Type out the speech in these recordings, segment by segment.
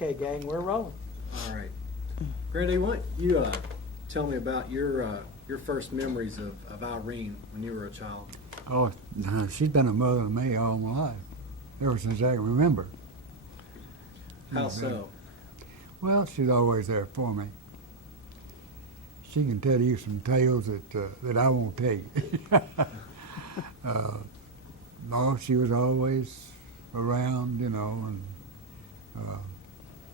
Okay, gang, we're rolling. All right. Granddaddy, why don't you tell me about your first memories of Irene when you were a child? Oh, she's been a mother to me all my life, ever since I can remember. How She's so? Well, she's always there for me. She can tell you some tales that I won't tell you. No, she was always around, and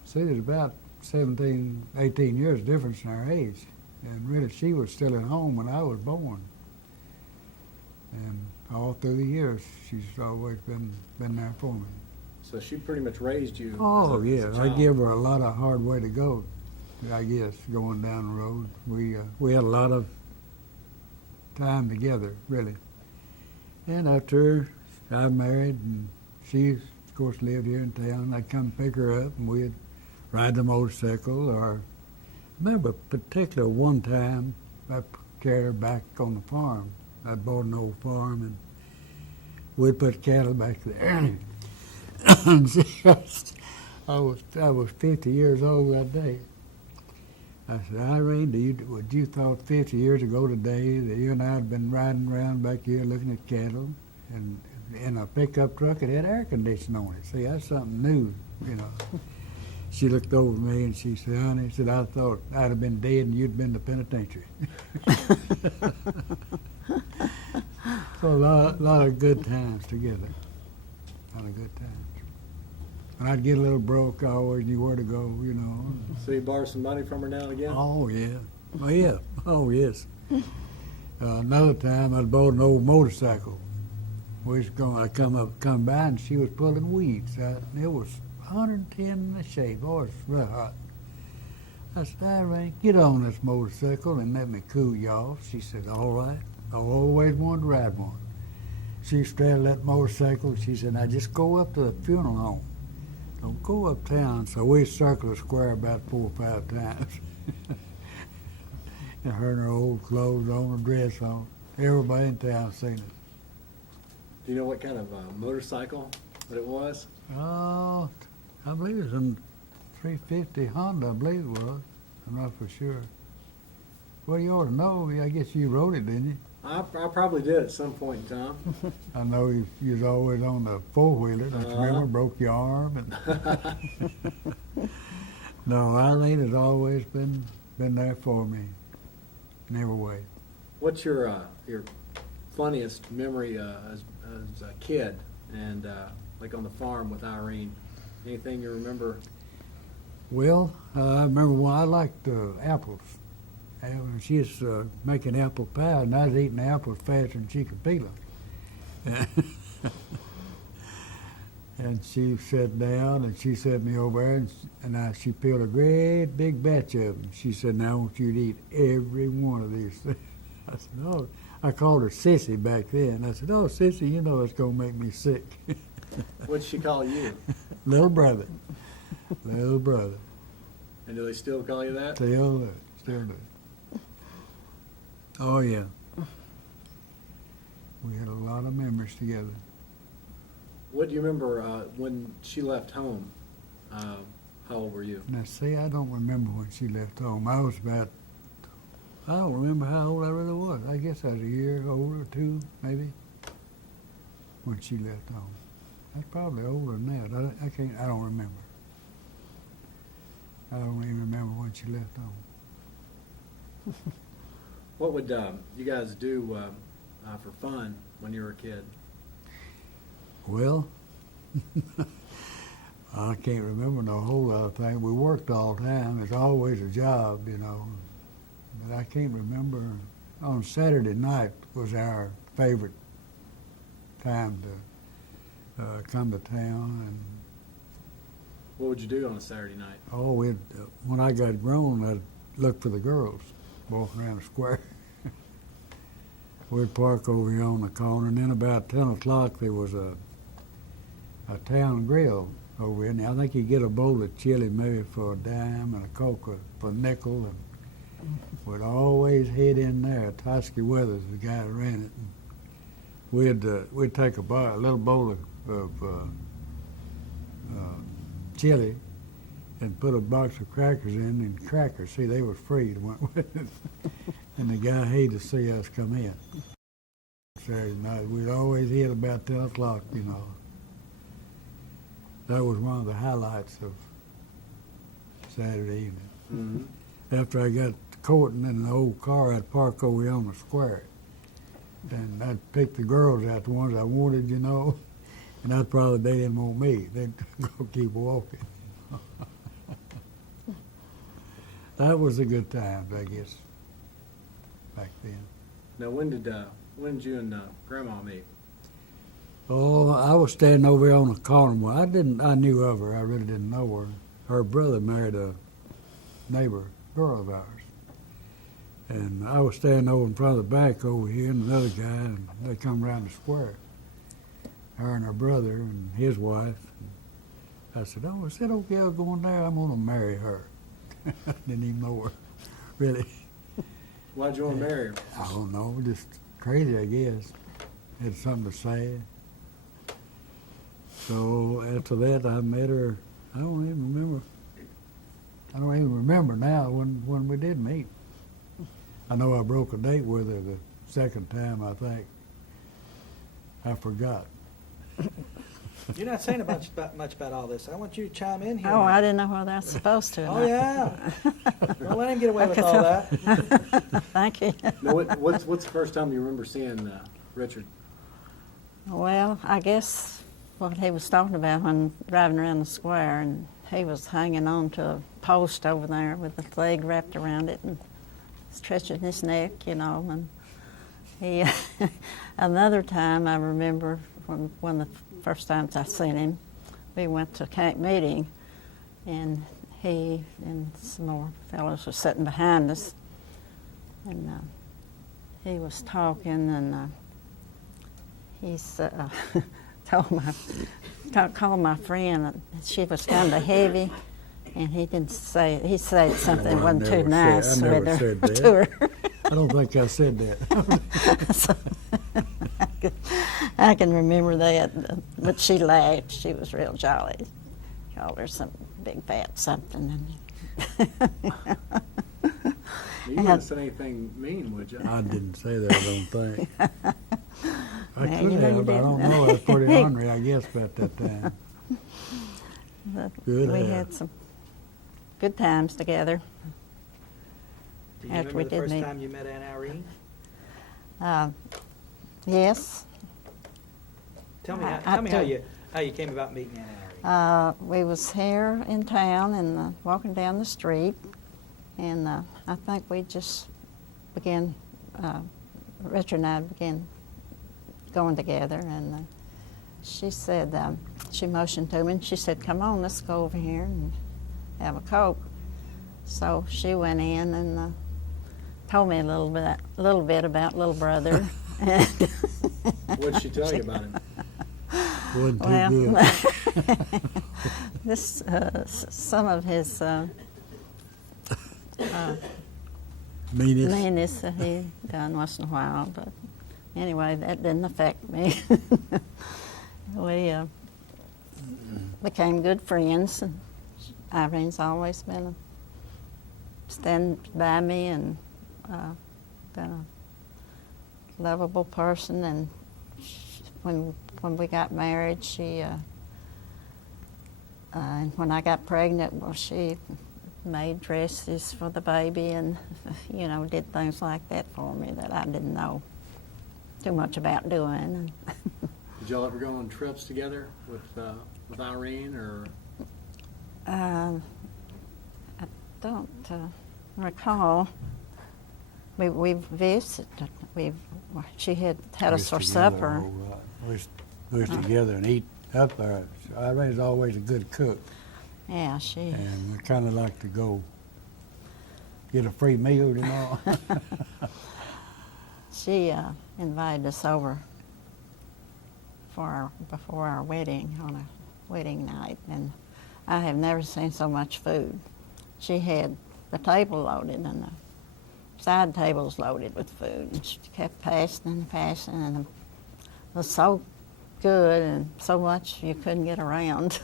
see, there's about 17, 18 years difference in our age. And really, she was still at home when I was born. And all through the years, she's always been there for me. So she pretty much raised you. Oh, as a yeah. I child. give her a lot of hard way to go, I guess, going down the road. We had a lot of time together, really. And after I married, and she, of course, lived here in town, I'd come pick her up, and we'd ride the motorcycle. Or I remember particular one time I carried her back on the farm. I bought an old farm, and we'd put cattle back there. And I was 50 years old that day. I said, Irene, would you thought 50 years ago today that you and I had been riding around back here looking at cattle, and in a pickup truck it had air conditioning on it. See, that's something new, She looked over at me and she said, honey, I thought I'd have been dead and you'd been in the penitentiary. So a lot of good times together. A lot of good times. When I'd get a little broke, I always knew where to go, So you borrow some money from her now and again? Oh, yeah. Oh, yeah. Oh, yes. Another time, I bought an old motorcycle. I come by, and she was pulling weeds. It was 110 in the shade. Oh, it's real hot. I said, Irene, get on this motorcycle and let me cool you off. She said, all right. I always wanted to ride one. She straddled that motorcycle. She said, now just go up to the funeral home. Don't go uptown. So we circled the square about 4 or 5 times. And her in her old clothes on, her dress on. Everybody in town seen it. Do you know what kind of motorcycle that it was? Oh, I believe it was a 350 Honda, I believe it was. I'm not for sure. Well, you ought to know. I guess you rode it, didn't you? I probably did at some point in time. I know you was always on the four-wheeler. Don't you remember? Broke your arm. And no, Arlene has always been there for me in every way. What's your funniest memory as a kid and like on the farm with Irene? Anything you remember? Well, I remember when I liked apples. And she was making apple pie, and I was eating apples faster than she could peel them. And she sat down, and she set me over there, and she peeled a great big batch of them. She said, now I want you to eat every one of these things. I said, oh. I called her Sissy back then. I said, oh, Sissy, you know it's going to make me sick. What'd she call you? Little brother. Little brother. And do they still call you that? Still do. Oh, yeah. We had a lot of memories together. What do you remember when she left home? How old were you? Now, see, I don't remember when she left home. I don't remember how old I really was. I guess I was a year older, or 2, maybe, when she left home. I was probably older than that. I don't remember. I don't even remember when she left home. What would you guys do for fun when you were a kid? Well, I can't remember no whole lot of things. We worked all the time. It's always a job, But I can't remember. On Saturday night was our favorite time to come to town. And What would you do on a Saturday night? when I got grown, I'd look for the girls walking around the square. We'd park over here on the corner, and then about 10 o'clock there was a town grill over here. And I think you get a bowl of chili maybe for a dime and a Coke for a nickel. And we'd always head in there. Tosky Weathers, the guy that ran it. We'd take a little bowl of chili and put a box of crackers in, and crackers, see, they was free to went with it. And the guy hated to see us come in. Saturday night, we'd always hit about 10 o'clock, you know. That was one of the highlights of Saturday evening. Mm-hmm. After I got to court and in the old car, I'd park over here on the square. And I'd pick the girls out, the ones I wanted, you know. And they didn't want me. They'd go keep walking. That was a good time, I guess, back then. Now, when did you and Grandma meet? Oh, I was standing over here on the corner. I knew of her. I really didn't know her. Her brother married a neighbor girl of ours. And I was standing over in front of the back over here, and another guy, and they come around the square. Her and her brother and his wife. And I said, "Oh, is that old gal going there? I'm going to marry her." Didn't even know her, really. Why'd you want to marry her? I don't know, just crazy, I guess. Had something to say. So after that, I met her. I don't even remember now when we did meet. I know I broke a date with her the second time, I think. I forgot. You're not saying much about all this. I want you to chime in here. Oh, I didn't know whether I was supposed to. or Oh, not. yeah. Don't let him get away with Okay, all so- that. Thank you. Now, what's the first time you remember seeing Richard? Well, I guess what he was talking about when driving around the square, and he was hanging on to a post over there with the leg wrapped around it and stretching his neck, you know. And he, another time I remember when one of the first times I seen him, we went to camp meeting, and he and some more fellows were sitting behind us, and he was talking, and he called my friend, and she was kind of heavy, and he said something that wasn't too nice I never with her, said that. to her. I don't think I said that. So, I can remember that, but she laughed. She was real jolly. Called her some big fat something. You wouldn't have said anything mean, would you? I didn't say that, I don't think. I No, could you know you have, I don't didn't. know. I was pretty ornery, I guess, about that time. But Good we have. had some good times together. Do you After remember we the did first meet. time you met Aunt Irene? Yes. Tell me, I tell me do. how you came about meeting Aunt Irene. We was here in town and walking down the street, and I think we just began, Richard and I began going together, and she said, she motioned to me, and she said, "Come on, let's go over here and have a Coke." So she went in and told me a little bit about little brother. What'd she tell you about him? Wasn't too Well, good. this some of his Meanest. meanness that he done once in a while, but anyway, that didn't affect me. We became good friends, and Irene's always been stand by me and been a lovable person. And when we got married, she and when I got pregnant, well, she made dresses for the baby and, you know, did things like that for me that I didn't know too much about doing. Did y'all ever go on trips together with Irene, or? I don't recall. We visited. She had us for supper. We was together and eat up there. Irene's always a good cook, Yeah, she. and we kind of like to go get a free meal, you know. She invited us over before our wedding, on a wedding night, and I have never seen so much food. She had the table loaded and the side tables loaded with food, and she kept passing and passing, and it was so good and so much you couldn't get around.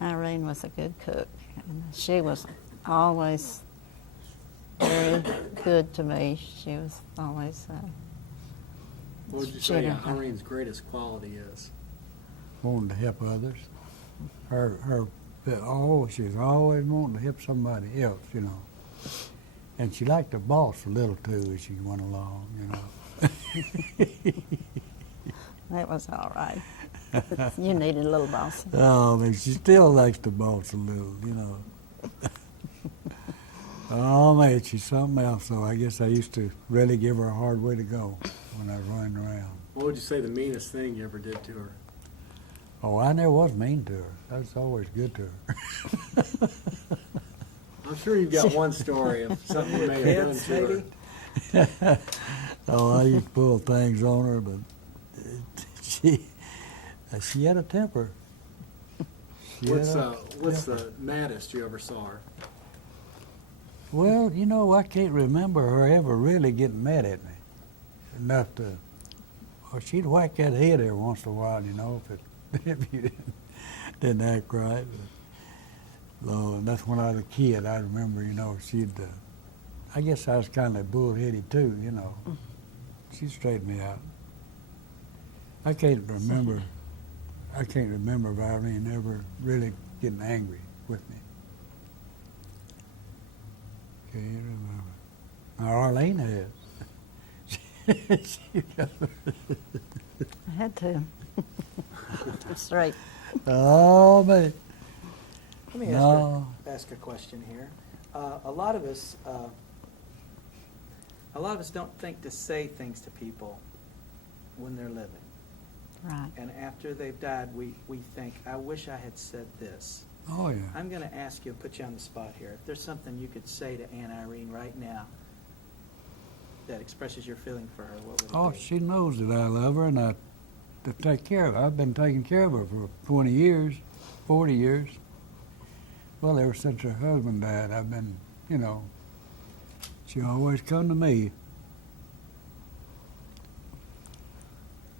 Irene was a good cook, and she was always very good to me. She was always. What would you she say didn't have- Irene's greatest quality is? Wanting to help others. She was always wanting to help somebody else, you know. And she liked to boss a little too as she went along, you know. That was all right. You needed a little boss. Oh, but she still likes to boss a little, you know. Oh, man, she's something else, so I guess I used to really give her a hard way to go when I was running around. What would you say the meanest thing you ever did to her? Oh, I never was mean to her. I was always good to her. I'm sure you've got one story of something you may have done Kids, to her. maybe? Oh, I used to pull things on her, but she had a temper. She had What's a temper. the maddest you ever saw her? Well, you know, I can't remember her ever really getting mad at me. Enough to, well, she'd whack that head every once in a while, you know, if you didn't act right. But, and that's when I was a kid. I remember, you know, I guess I was kind of bullheaded too, you know. She straightened me out. I can't remember if Arlene ever really getting angry with me. Can't remember. Now, Arlene has. I had to. Straight. Oh, man. Let me No. ask a question here. A lot of us don't think to say things to people when they're living. Right. And after they've died, we think, I wish I had said this. Oh, yeah. I'm going to ask you, put you on the spot here. If there's something you could say to Aunt Irene right now that expresses your feeling for her, what would it Oh, be? she knows that I love her and I to take care of her. I've been taking care of her for 20 years, 40 years. Well, ever since her husband died, I've been, you know, she always come to me.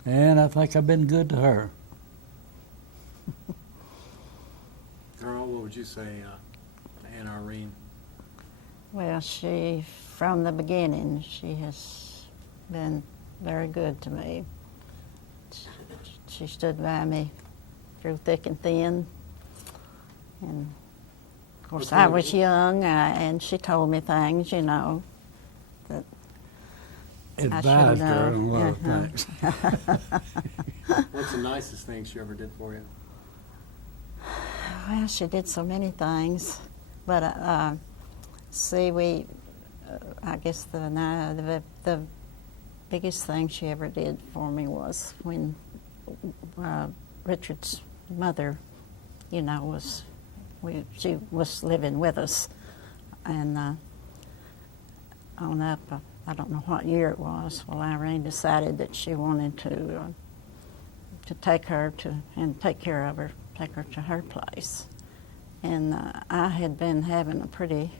And I think I've been good to her. Carl, what would you say to Aunt Irene? Well, from the beginning, she has been very good to me. She stood by me through thick and thin. And, of course, I was young, and she told me things, you know, that I should Advised her know. on a lot of Uh-huh. things. What's the nicest thing she ever did for you? Well, she did so many things, but I guess the biggest thing she ever did for me was when Richard's mother, you know, she was living with us, and on up, I don't know what year it was. Well, Irene decided that she wanted to take her and take care of her, take her to her place. And I had been having a pretty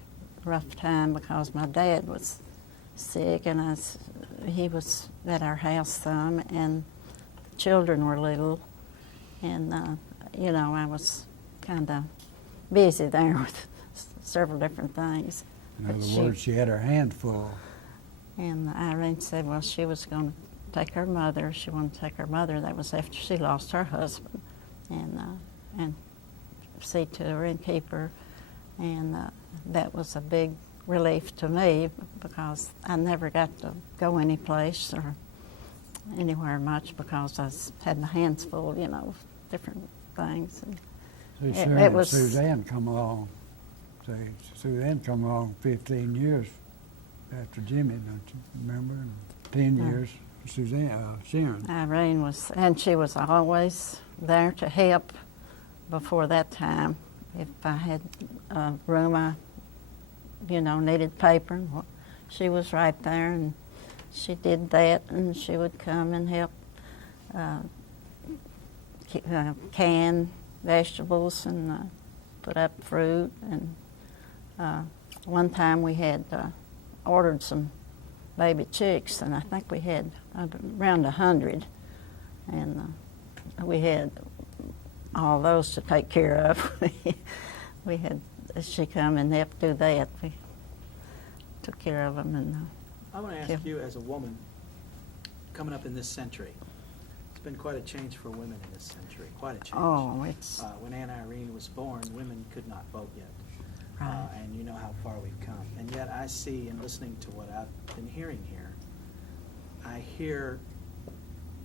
rough time because my dad was sick, and he was at our house some, and the children were little, and you know, I was kind of busy there with several different things. In But other words, she had her hands full. And Irene said, well, she was going to take her mother. She wanted to take her mother. That was after she lost her husband, and see to her and keep her. And that was a big relief to me because I never got to go any place or anywhere much because I had my hands full, you know, different things. And See, It- Sharon it and was- Suzanne come along. See, Suzanne come along 15 years after Jimmy, don't you remember? And 10 Yeah. years for Sharon. Irene was, and she was always there to help before that time. If I had a room I, you know, needed paper, she was right there, and she did that, and she would come and help can vegetables and put up fruit. And one time we had ordered some baby chicks, and I think we had around 100, and we had all those to take care of. We had, she come and helped do that. We took care of them, and I want to ask Yeah. you, as a woman, coming up in this century, it's been quite a change for women in this century, quite a change. oh, it's When Aunt Irene was born, women could not vote yet. right. And you know how far we've come. And yet I see, in listening to what I've been hearing here, I hear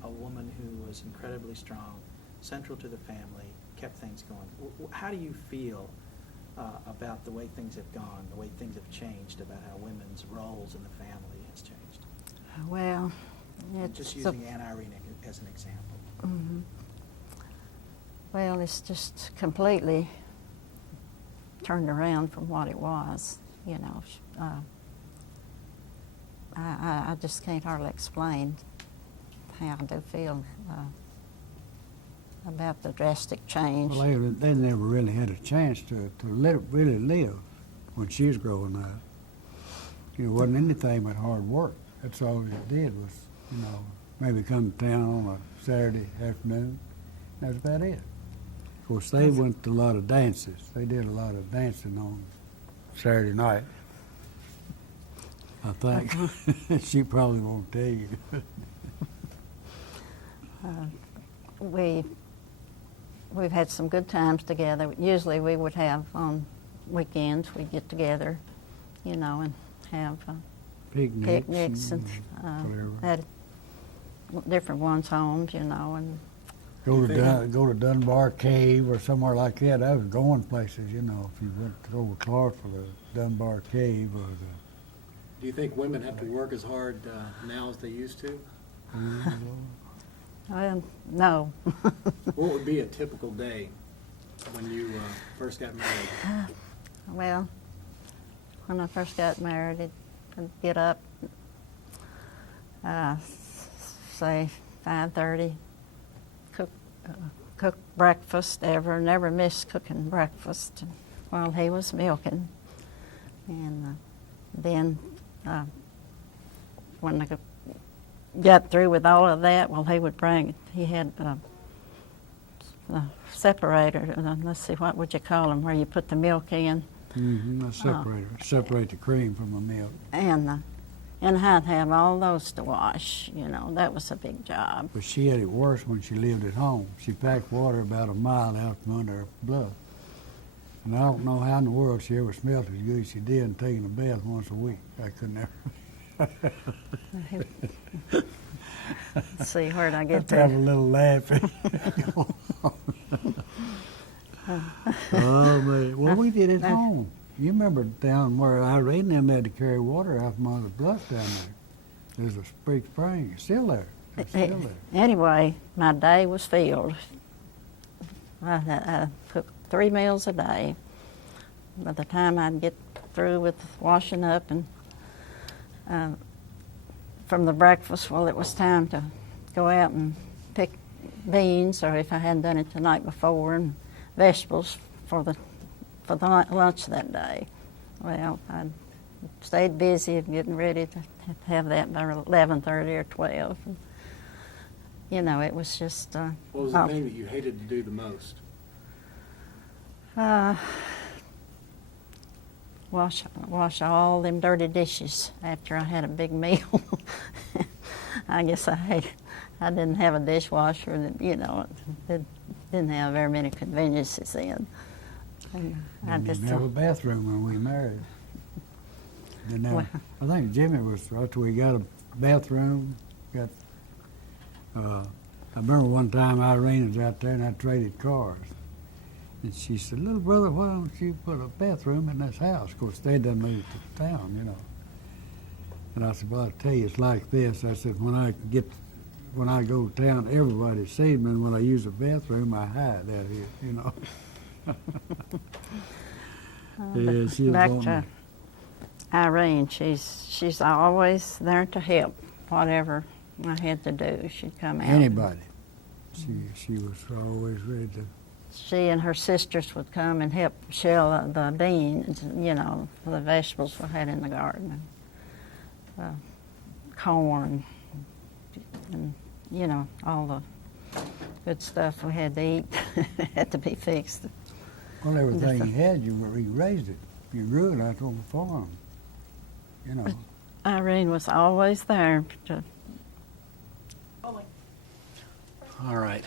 a woman who was incredibly strong, central to the family, kept things going. How do you feel about the way things have gone, the way things have changed, about how women's roles in the family has changed? Well, it's Just a- using Aunt Irene as an example. Mhm. Well, it's just completely turned around from what it was, you know. I just can't hardly explain how I do feel about the drastic change. Well, they never really had a chance to really live when she was growing up. It wasn't anything but hard work. That's all it did was, you know, maybe come to town on a Saturday afternoon. That's about it. Of course, they went to a lot of dances. They did a lot of dancing on Saturday night. I think she probably won't tell you. We've had some good times together. Usually we would have on weekends, we'd get together, you know, and have picnics and whatever. at different ones' homes, you know, and Go to Dunbar Cave or somewhere like that. I was going places, you know. If you went over Clark for the Dunbar Cave or Do you think women have to work as hard now as they used to? no. What would be a typical day when you first got married? Well, when I first got married, I'd get up, say 5:30, cook breakfast. Never missed cooking breakfast while he was milking, and then when I got through with all of that, well, he had a separator. Let's see, what would you call them? Where you put the milk in. a separator. Separate the cream from the milk. And I had to have all those to wash, you know. That was a big job. But she had it worse when she lived at home. She packed water about a mile out from under her bluff. And I don't know how in the world she ever smelled as good as she did and taking a bath once a week. I could never. Let's see, where'd I get Have a to? little laughing. Oh, man. Well, we did it at home. You remember down where Irene and them had to carry water out from under the bluff down there. There's a big spring. It's still there. It's still there. Anyway, my day was filled. I cooked 3 meals a day. By the time I'd get through with washing up and from the breakfast, well, it was time to go out and pick beans, or if I hadn't done it the night before, and vegetables for the lunch that day. Well, I stayed busy getting ready to have that by 11:30 or 12. And, you know, it was just. What was the thing that you hated to do the most? Wash all them dirty dishes after I had a big meal. I guess I didn't have a dishwasher that, you know, didn't have very many conveniences then. And I We just didn't have a bathroom when we married. Didn't have, I think Jimmy was, after we got a bathroom, I remember one time Irene was out there and I traded cars. And she said, "Little brother, why don't you put a bathroom in this house?" Of course, they done moved to town, you know. And I said, "Well, I'll tell you, it's like this." I said, when I go to town, everybody sees me, and when I use the bathroom, I hide out here, you know. Yeah, she was back on to there. Irene, she's always there to help, whatever I had to do. She'd come out. Anybody. She was always ready to. She and her sisters would come and help shell the beans, you know, the vegetables we had in the garden, and corn, and you know, all the good stuff we had to eat. Had to be fixed. Well, everything you had, you raised it. You grew it out on the farm. You know. Irene was always there. All right.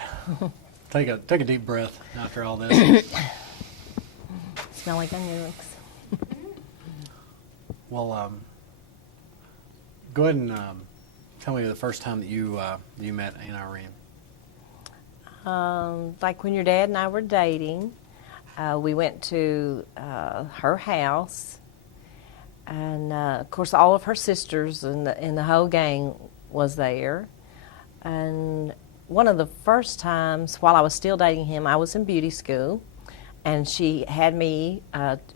Take a deep breath after all this. Smell like onions. Well, go ahead and tell me the first time that you met Aunt Irene. Like when your dad and I were dating, we went to her house, and of course all of her sisters and the whole gang was there. And one of the first times while I was still dating him, I was in beauty school, and she had me.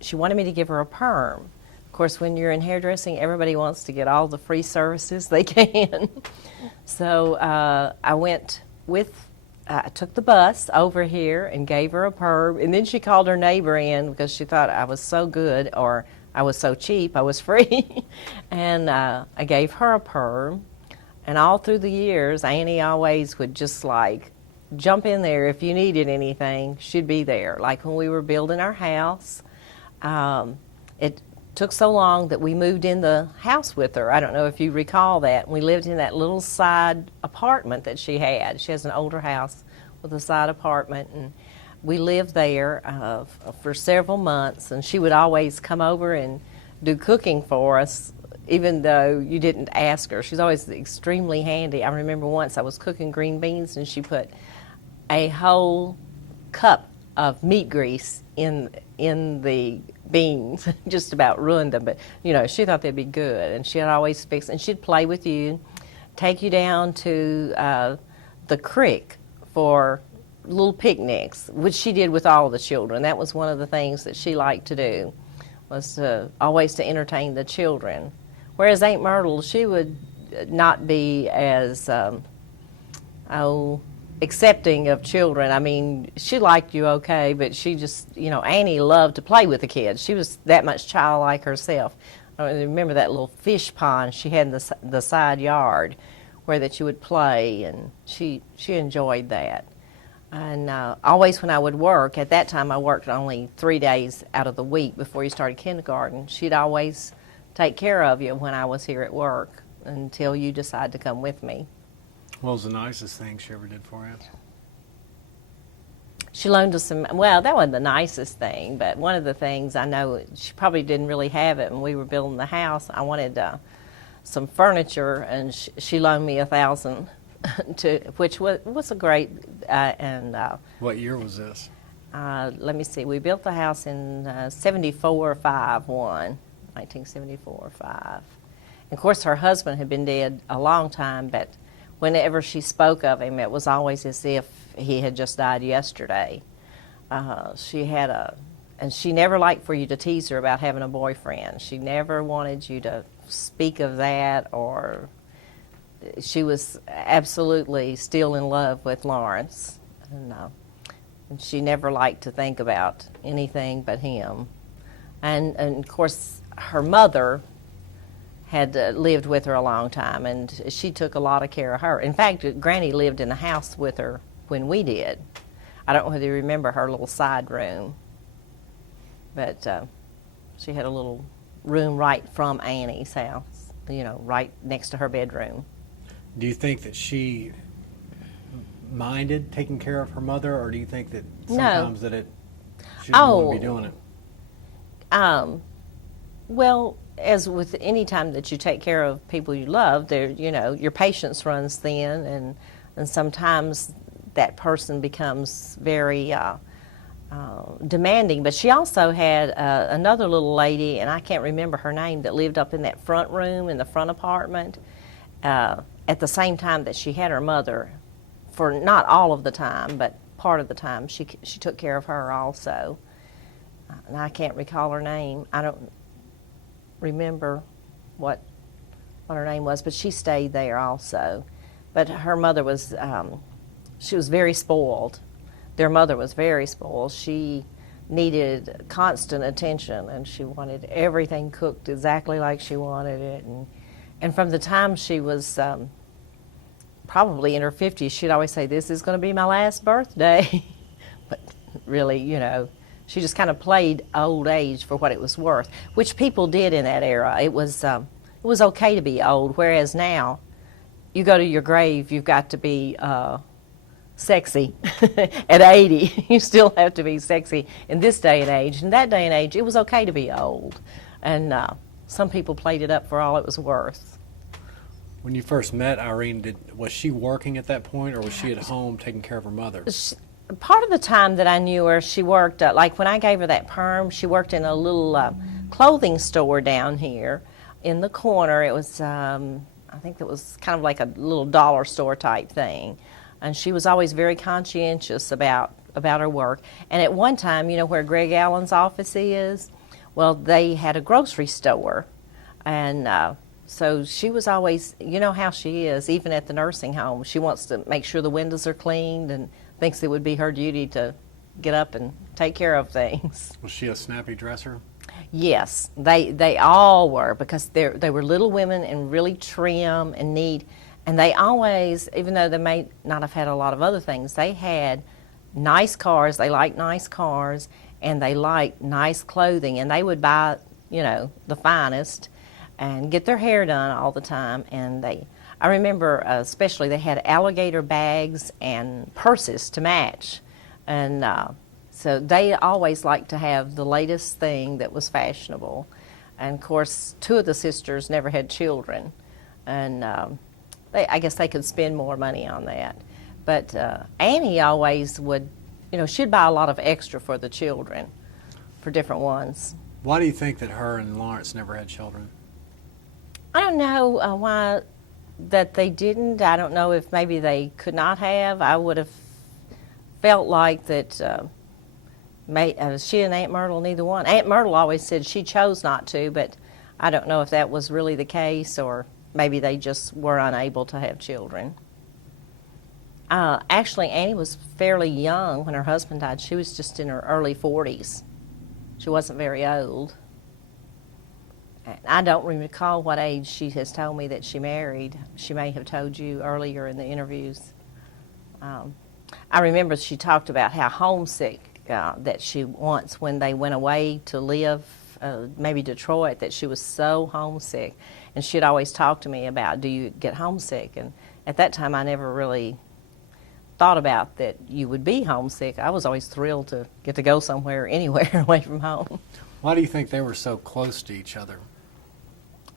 She wanted me to give her a perm. Of course, when you're in hairdressing, everybody wants to get all the free services they can. So I went with. I took the bus over here and gave her a perm, and then she called her neighbor in because she thought I was so good or I was so cheap, I was free. And I gave her a perm, and all through the years, Annie always would just like jump in there if you needed anything, she'd be there. Like when we were building our house, it took so long that we moved in the house with her. I don't know if you recall that. We lived in that little side apartment that she had. She has an older house with a side apartment, and we lived there for several months, and she would always come over and do cooking for us, even though you didn't ask her. She's always extremely handy. I remember once I was cooking green beans, and she put a whole cup of meat grease in the beans, just about ruined them, but you know, she thought they'd be good, and she'd always fix, and she'd play with you, take you down to the creek for little picnics, which she did with all the children. That was one of the things that she liked to do, was always to entertain the children. Whereas Aunt Myrtle, she would not be as accepting of children. I mean, she liked you okay, but she just, you know, Annie loved to play with the kids. She was that much childlike herself. I remember that little fish pond she had in the side yard where that you would play, and she enjoyed that. And always when I would work, at that time I worked only 3 days out of the week before you started kindergarten, she'd always take care of you when I was here at work until you decide to come with me. What was the nicest thing she ever did for you? She loaned us some, well, that wasn't the nicest thing, but one of the things I know, she probably didn't really have it when we were building the house. I wanted some furniture, and she loaned me $1,000, which was a great, What year was this? let me see, we built the house in 1974-5. Of course, her husband had been dead a long time, but whenever she spoke of him, it was always as if he had just died yesterday. She had and she never liked for you to tease her about having a boyfriend. She never wanted you to speak of that, or she was absolutely still in love with Lawrence. And she never liked to think about anything but him. And of course, her mother had lived with her a long time, and she took a lot of care of her. In fact, Granny lived in the house with her when we did. I don't know whether you remember her little side room, but she had a little room right from Annie's house, you know, right next to her bedroom. Do you think that she minded taking care of her mother, or do you think that sometimes that she didn't want to be doing it? Well, as with any time that you take care of people you love, there, you know, your patience runs thin, and sometimes that person becomes very demanding. But she also had another little lady, and I can't remember her name, that lived up in that front room in the front apartment at the same time that she had her mother. For not all of the time, but part of the time, she took care of her also. And I can't recall her name. I don't remember what her name was, but she stayed there also. But her mother was, she was very spoiled. Their mother was very spoiled. She needed constant attention, and she wanted everything cooked exactly like she wanted it. And from the time she was probably in her 50s, she'd always say, "This is going to be my last birthday." But really, you know, she just kind of played old age for what it was worth, which people did in that era. It was okay to be old, whereas now, you go to your grave, you've got to be sexy. At 80, you still have to be sexy in this day and age. In that day and age, it was okay to be old. And some people played it up for all it was worth. When you first met Irene, was she working at that point, or was she at home taking care of her mother? Part of the time that I knew her, she worked, like when I gave her that perm, she worked in a little clothing store down here in the corner. It was, I think it was kind of like a little dollar store type thing. And she was always very conscientious about her work. And at one time, you know where Greg Allen's office is? Well, they had a grocery store. And so she was always, you know how she is, even at the nursing home. She wants to make sure the windows are cleaned and thinks it would be her duty to get up and take care of things. Was she a snappy dresser? Yes, they all were, because they were little women and really trim and neat. And they always, even though they may not have had a lot of other things, they had nice cars. They liked nice cars, and they liked nice clothing. And they would buy, you know, the finest and get their hair done all the time. And I remember especially they had alligator bags and purses to match. And so they always liked to have the latest thing that was fashionable. And of course, two of the sisters never had children. And I guess they could spend more money on that. But Annie always would, you know, she'd buy a lot of extra for the children, for different ones. Why do you think that her and Lawrence never had children? I don't know why that they didn't. I don't know if maybe they could not have. I would have felt like that she and Aunt Myrtle, neither one. Aunt Myrtle always said she chose not to, but I don't know if that was really the case, or maybe they just were unable to have children. Actually, Annie was fairly young when her husband died. She was just in her early 40s. She wasn't very old. I don't recall what age she has told me that she married. She may have told you earlier in the interviews. I remember she talked about how homesick that she once, when they went away to live, maybe Detroit, that she was so homesick. And she'd always talk to me about, do you get homesick? And at that time, I never really thought about that you would be homesick. I was always thrilled to get to go somewhere, anywhere away from home. Why do you think they were so close to each other?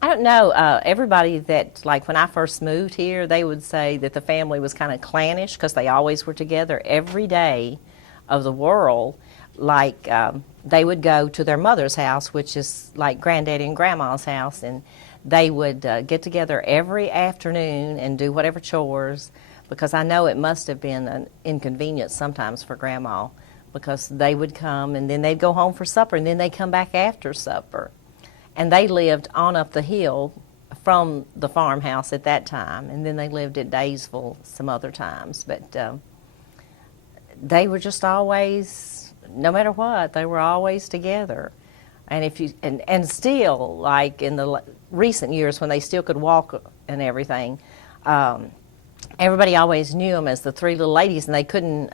I don't know. Everybody that, like when I first moved here, they would say that the family was kind of clannish because they always were together every day of the world. Like they would go to their mother's house, which is like Granddaddy and Grandma's house, and they would get together every afternoon and do whatever chores, because I know it must have been an inconvenience sometimes for Grandma, because they would come and then they'd go home for supper and then they'd come back after supper. And they lived on up the hill from the farmhouse at that time, and then they lived at Daysville some other times. But they were just always, no matter what, they were always together. And if you and still, like in the recent years when they still could walk and everything, everybody always knew them as the three little ladies, and they couldn't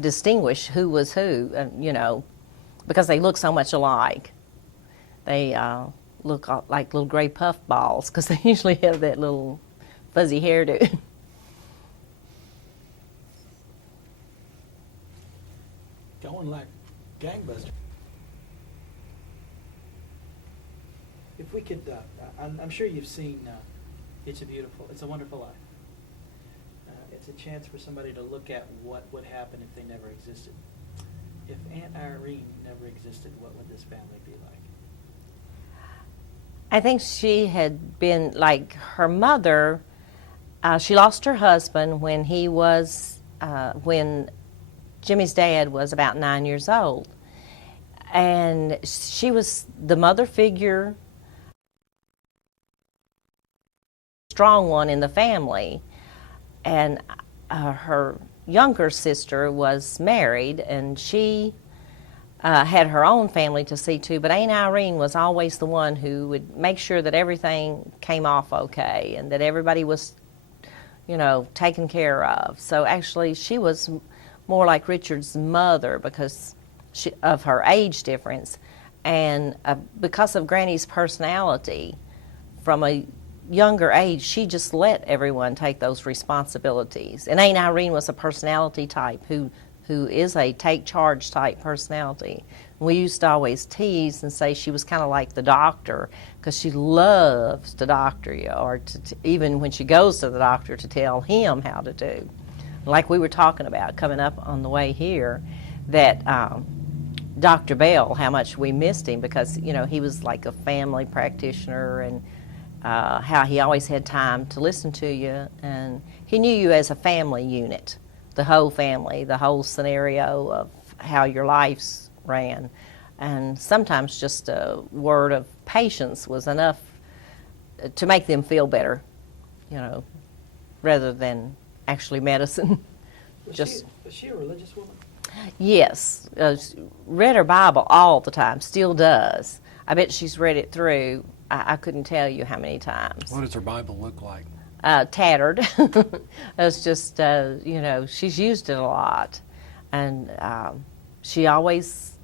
distinguish who was who, you know, because they look so much alike. They look like little gray puff balls because they usually have that little fuzzy hairdo. Going like gangbusters. If we could, I'm sure you've seen It's a Wonderful Life. It's a chance for somebody to look at what would happen if they never existed. If Aunt Irene never existed, what would this family be like? I think she had been like her mother. She lost her husband when when Jimmy's dad was about 9 years old. And she was the mother figure, strong one in the family. And her younger sister was married, and she had her own family to see to, but Aunt Irene was always the one who would make sure that everything came off okay and that everybody was, taken care of. So actually, she was more like Richard's mother because of her age difference, and because of Granny's personality, from a younger age, she just let everyone take those responsibilities. And Aunt Irene was a personality type who is a take charge type personality. We used to always tease and say she was kind of like the doctor because she loves to doctor you, or even when she goes to the doctor, to tell him how to do. Like we were talking about coming up on the way here, that Dr. Bell, how much we missed him because, he was like a family practitioner, and how he always had time to listen to you, and he knew you as a family unit, the whole family, the whole scenario of how your lives ran. And sometimes just a word of patience was enough to make them feel better, rather than actually medicine. Was she a religious woman? Yes, read her Bible all the time, still does. I bet she's read it through, I couldn't tell you how many times. What does her Bible look like? Tattered. It's just, she's used it a lot. And she always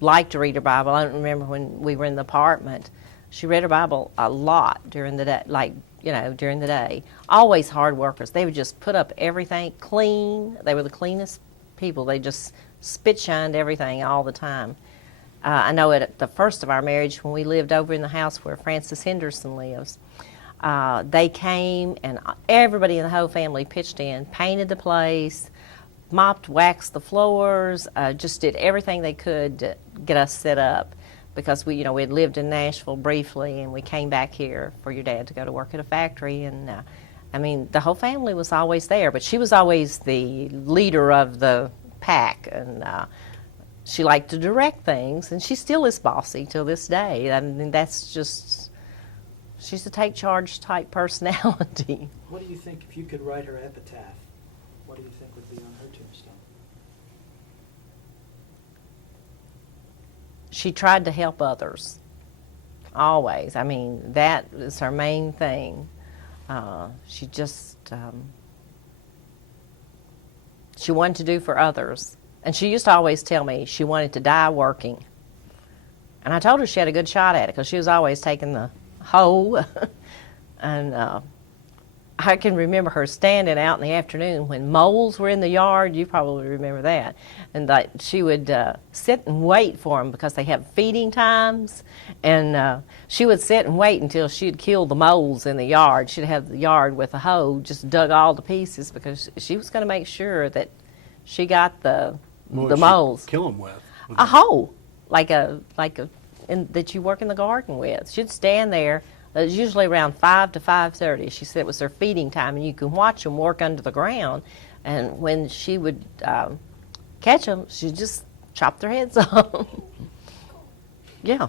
liked to read her Bible. I don't remember when we were in the apartment. She read her Bible a lot during the day, during the day. Always hard workers. They would just put up everything clean. They were the cleanest people. They just spit shined everything all the time. I know at the first of our marriage, when we lived over in the house where Francis Henderson lives, they came and everybody in the whole family pitched in, painted the place, mopped, waxed the floors, just did everything they could to get us set up, because we had lived in Nashville briefly, and we came back here for your dad to go to work at a factory. And the whole family was always there, but she was always the leader of the pack, and she liked to direct things, and she still is bossy till this day. That's just, she's a take charge type personality. What do you think, if you could write her epitaph, what do you think would be on her tombstone? She tried to help others, always. That is her main thing. She just, she wanted to do for others. And she used to always tell me she wanted to die working. And I told her she had a good shot at it, because she was always taking the hoe. And I can remember her standing out in the afternoon when moles were in the yard. You probably remember that. And she would sit and wait for them, because they have feeding times. And she would sit and wait until she'd killed the moles in the yard. She'd have the yard with a hoe just dug all to pieces, because she was going to make sure that she got the moles. Kill them with A hoe, that you work in the garden with. She'd stand there. It was usually around 5 to 5:30. She said it was their feeding time, and you can watch them work under the ground. And when she would catch them, she'd just chop their heads off. Yeah.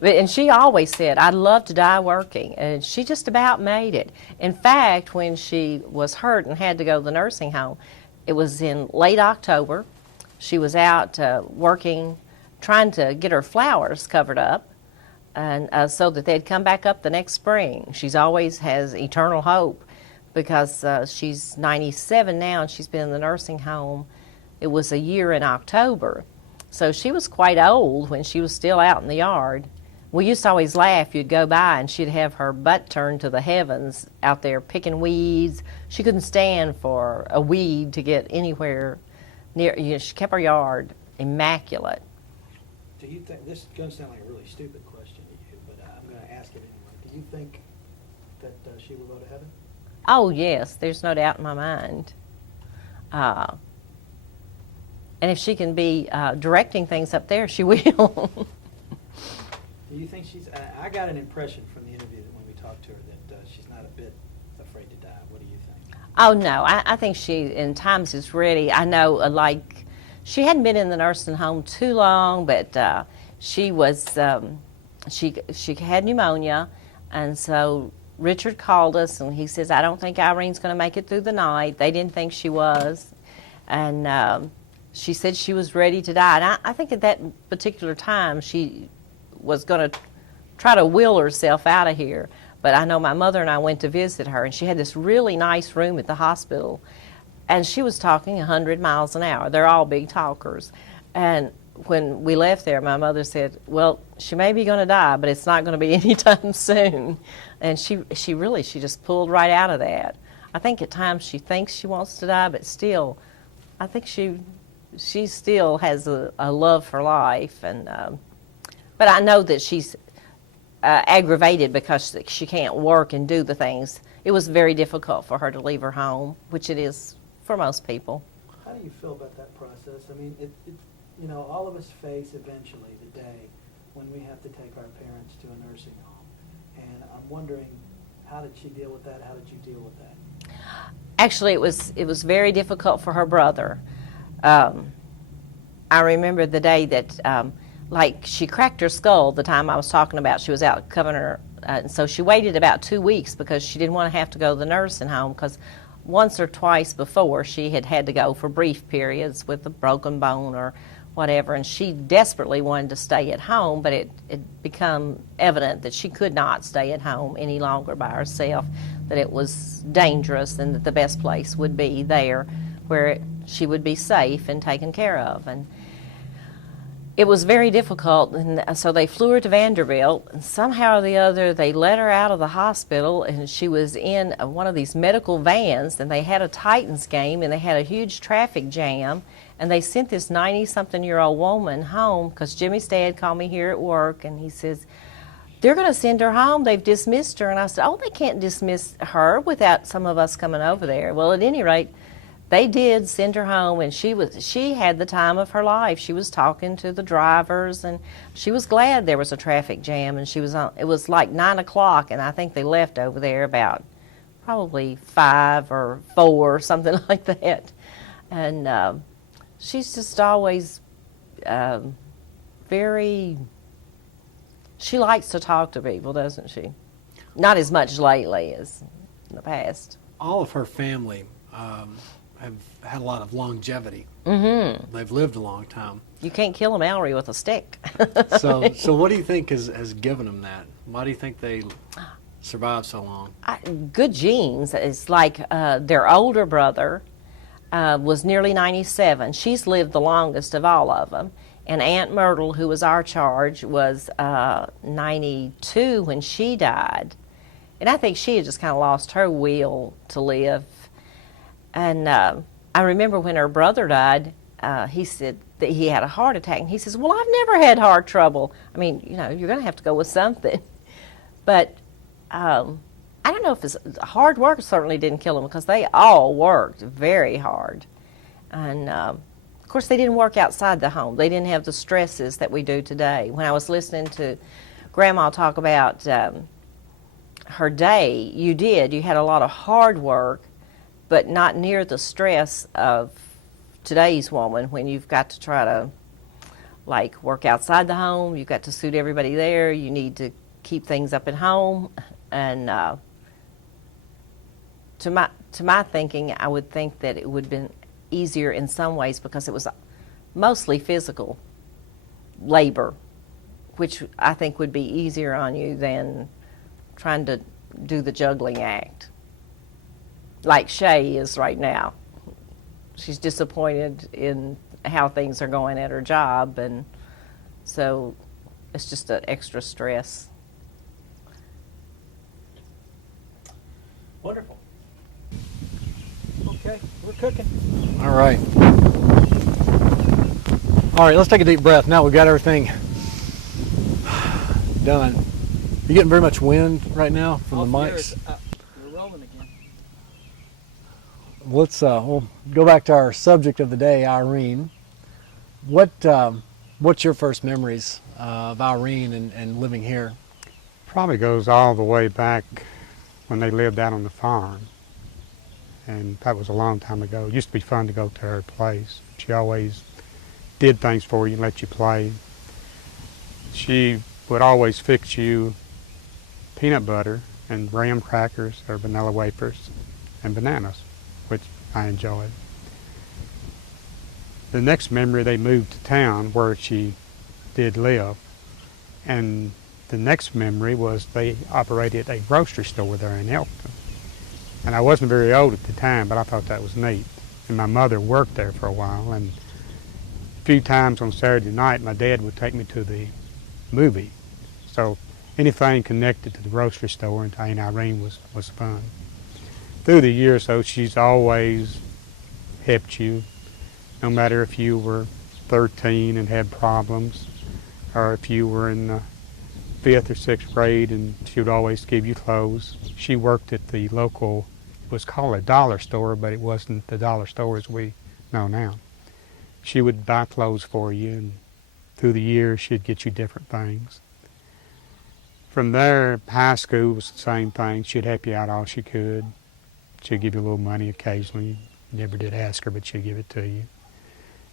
And she always said, "I'd love to die working," and she just about made it. In fact, when she was hurt and had to go to the nursing home, it was in late October. She was out working, trying to get her flowers covered up, and so that they'd come back up the next spring. She's always has eternal hope, because she's 97 now, and she's been in the nursing home. It was a year in October. So she was quite old when she was still out in the yard. We used to always laugh. You'd go by and she'd have her butt turned to the heavens out there picking weeds. She couldn't stand for a weed to get anywhere near. She kept her yard immaculate. Do you think, this is going to sound like a really stupid question to you, but I'm going to ask it anyway. Do you think that she will go to heaven? Oh, yes. There's no doubt in my mind. And if she can be directing things up there, she will. Do you think she's, I got an impression from the interview that when we talked to her that she's not a bit afraid to die. What do you think? Oh, no. I think she, in times, is ready. I know, she hadn't been in the nursing home too long, but she was, she had pneumonia, and so Richard called us, and he says, "I don't think Irene's going to make it through the night." They didn't think she was. And she said she was ready to die. And I think at that particular time she was going to try to will herself out of here. But I know my mother and I went to visit her, and she had this really nice room at the hospital, and she was talking 100 miles an hour. They're all big talkers. And when we left there, my mother said, well, she may be going to die, but it's not going to be anytime soon. And she just pulled right out of that. I think at times she thinks she wants to die, but still, I think she still has a love for life. And but I know that she's aggravated because she can't work and do the things. It was very difficult for her to leave her home, which it is for most people. How do you feel about that process? I mean, all of us face eventually the day when we have to take our parents to a nursing home. And I'm wondering, how did she deal with that? How did you deal with that? Actually, it was very difficult for her brother. I remember the day that, she cracked her skull the time I was talking about. She was out covering her, and so she waited about 2 weeks because she didn't want to have to go to the nursing home, because once or twice before she had to go for brief periods with a broken bone or whatever, and she desperately wanted to stay at home, but it became evident that she could not stay at home any longer by herself, that it was dangerous, and that the best place would be there where she would be safe and taken care of. And it was very difficult, and so they flew her to Vanderbilt, and somehow or the other they let her out of the hospital, and she was in one of these medical vans, and they had a Titans game, and they had a huge traffic jam, and they sent this 90-something-year-old woman home because Jimmy's dad called me here at work, and he says, they're going to send her home. They've dismissed her. And I said, oh, they can't dismiss her without some of us coming over there. Well, at any rate, they did send her home, and she had the time of her life. She was talking to the drivers, and she was glad there was a traffic jam, and it was like 9 o'clock, and I think they left over there about probably 5 or 4, something like that. And she's just always she likes to talk to people, doesn't she? Not as much lately as in the past. All of her family have had a lot of longevity. Mm-hmm. They've lived a long time. You can't kill a Mallory with a stick. So what do you think has given them that? Why do you think they survived so long? Good genes. It's like their older brother was nearly 97. She's lived the longest of all of them. And Aunt Myrtle, who was our charge, was 92 when she died. And I think she had just kind of lost her will to live. And I remember when her brother died, he said that he had a heart attack. And he says, well, I've never had heart trouble. I mean, you're going to have to go with something. But I don't know if it's hard work certainly didn't kill them, because they all worked very hard. And of course, they didn't work outside the home. They didn't have the stresses that we do today. When I was listening to Grandma talk about her day, you had a lot of hard work, but not near the stress of today's woman, when you've got to try to work outside the home. You've got to suit everybody there. You need to keep things up at home. And to my thinking, I would think that it would have been easier in some ways, because it was mostly physical labor, which I think would be easier on you than trying to do the juggling act, like Shay is right now. She's disappointed in how things are going at her job, and so it's just an extra stress. Wonderful. Okay, we're cooking. All right. All right, let's take a deep breath. Now we've got everything done. You getting very much wind right now from the mics? We're rolling again. Let's we'll go back to our subject of the day, Irene. What's your first memories of Irene and living here? Probably goes all the way back when they lived out on the farm. And that was a long time ago. It used to be fun to go to her place. She always did things for you and let you play. She would always fix you peanut butter and graham crackers or vanilla wafers and bananas, which I enjoyed. The next memory, they moved to town where she did live, and The next memory was they operated a grocery store there in Elkton. And I wasn't very old at the time, but I thought that was neat. And my mother worked there for a while, and a few times on Saturday night, my dad would take me to the movie. So anything connected to the grocery store and to Aunt Irene was fun. Through the years, though, she's always helped you, no matter if you were 13 and had problems, or if you were in the 5th or 6th grade, and she would always give you clothes. She worked at the local, it was called a dollar store, but it wasn't the dollar store as we know now. She would buy clothes for you, and through the years she'd get you different things. From there, high school was the same thing. She'd help you out all she could. She'd give you a little money occasionally. You never did ask her, but she'd give it to you.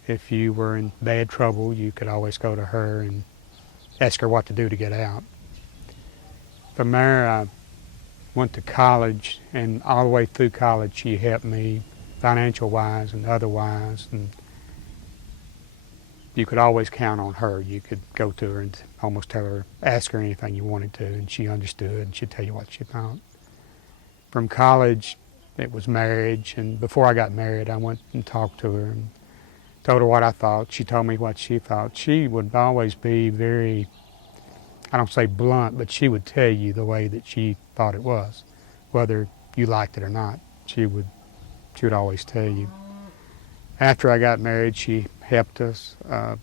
If you were in bad trouble, you could always go to her and ask her what to do to get out. From there, I went to college, and all the way through college, she helped me financial-wise and otherwise, and you could always count on her. You could go to her and almost tell her, ask her anything you wanted to, and she understood, and she'd tell you what she thought. From college, it was marriage, and before I got married, I went and talked to her and told her what I thought. She told me what she thought. She would always be very, I don't say blunt, but she would tell you the way that she thought it was, whether you liked it or not. She would always tell you. After I got married, she helped us. At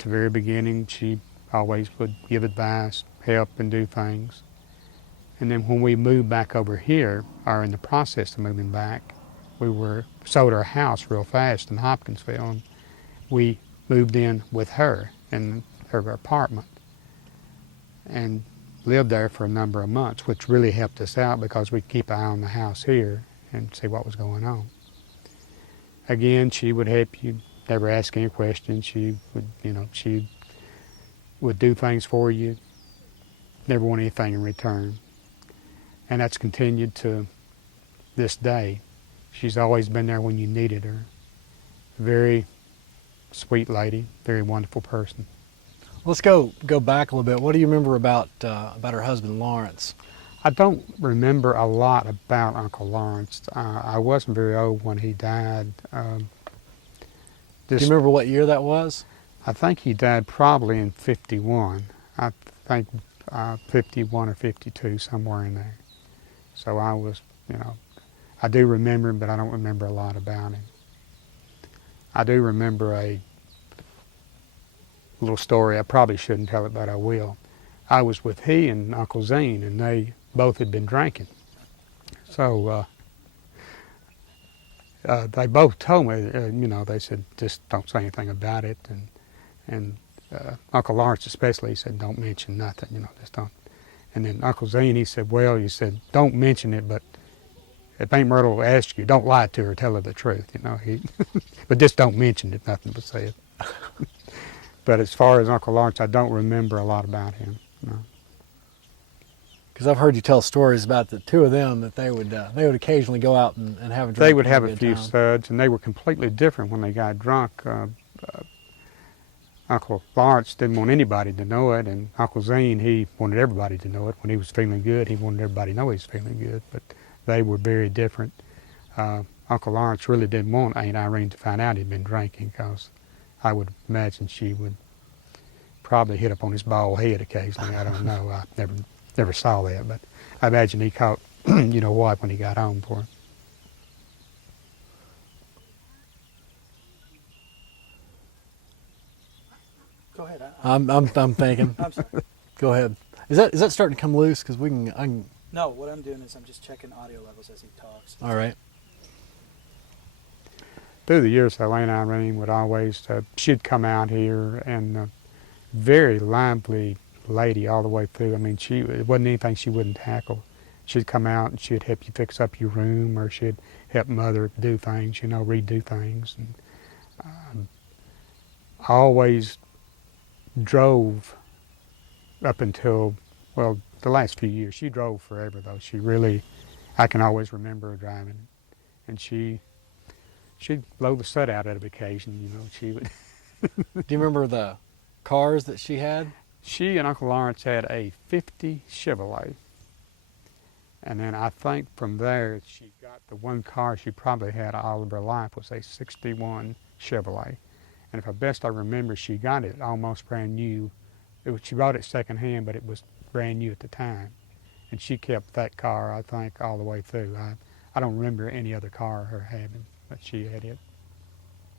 the very beginning, she always would give advice, help, and do things. And then when we moved back over here, or in the process of moving back, we sold our house real fast in Hopkinsville, and we moved in with her in her apartment and lived there for a number of months, which really helped us out because we could keep an eye on the house here and see what was going on. Again, she would help you, never ask any questions. She would do things for you, never want anything in return. And that's continued to this day. She's always been there when you needed her. Very sweet lady, very wonderful person. Let's go back a little bit. What do you remember about her husband, Lawrence? I don't remember a lot about Uncle Lawrence. I wasn't very old when he died. Do you remember what year that was? I think he died probably in 51. I think 51 or 52, somewhere in there. So I was, I do remember him, but I don't remember a lot about him. I do remember a little story. I probably shouldn't tell it, but I will. I was with he and Uncle Zine, and they both had been drinking. So they both told me, they said, just don't say anything about it. And Uncle Lawrence especially, he said, don't mention nothing, just don't. And then Uncle Zine, he said, don't mention it, but if Aunt Myrtle asks you, don't lie to her, tell her the truth, but just don't mention it, nothing but say it. But as far as Uncle Lawrence, I don't remember a lot about him, no. Because I've heard you tell stories about the two of them, that they would occasionally go out and have a drink. They would have a a few suds, and they were completely different when they got drunk. Uncle Lawrence didn't want anybody to know it, and Uncle Zine, he wanted everybody to know it. When he was feeling good, he wanted everybody to know he was feeling good, but they were very different. Uncle Lawrence really didn't want Aunt Irene to find out he'd been drinking, because I would imagine she would probably hit up on his bald head occasionally. I don't know. I never saw that, but I imagine he caught, what when he got home for him. Go ahead. I'm thinking. I'm sorry. Go ahead. Is that starting to come loose? Because I can. No, what I'm doing is I'm just checking audio levels as he talks. All right. Through the years, Aunt Irene would always, she'd come out here, and very lively lady all the way through. I mean, it wasn't anything she wouldn't tackle. She'd come out and she'd help you fix up your room, or she'd help Mother do things, redo things. And always drove up until, the last few years. She drove forever, though. She really, I can always remember her driving. And she'd blow the sud out at an occasion, she would. Do you remember the cars that she had? She and Uncle Lawrence had a 50 Chevrolet. And then I think from there, she got the one car she probably had all of her life was a 61 Chevrolet. And if I best I remember, she got it almost brand new. She bought it secondhand, but it was brand new at the time. And she kept that car, I think, all the way through. I don't remember any other car her having, but she had it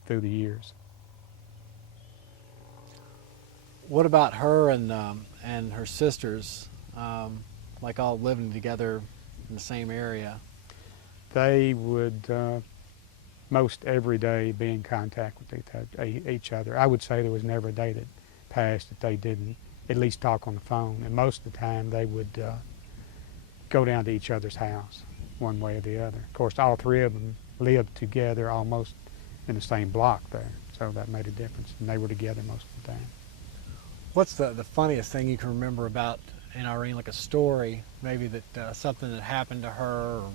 through the years. What about her and her sisters, like all living together in the same area? They would most every day be in contact with each other. I would say there was never a day that passed that they didn't at least talk on the phone. And most of the time they would go down to each other's house one way or the other. Of course, all three of them lived together almost in the same block there, so that made a difference. And they were together most of the time. What's the funniest thing you can remember about Aunt Irene, like a story, maybe that something that happened to her? Or...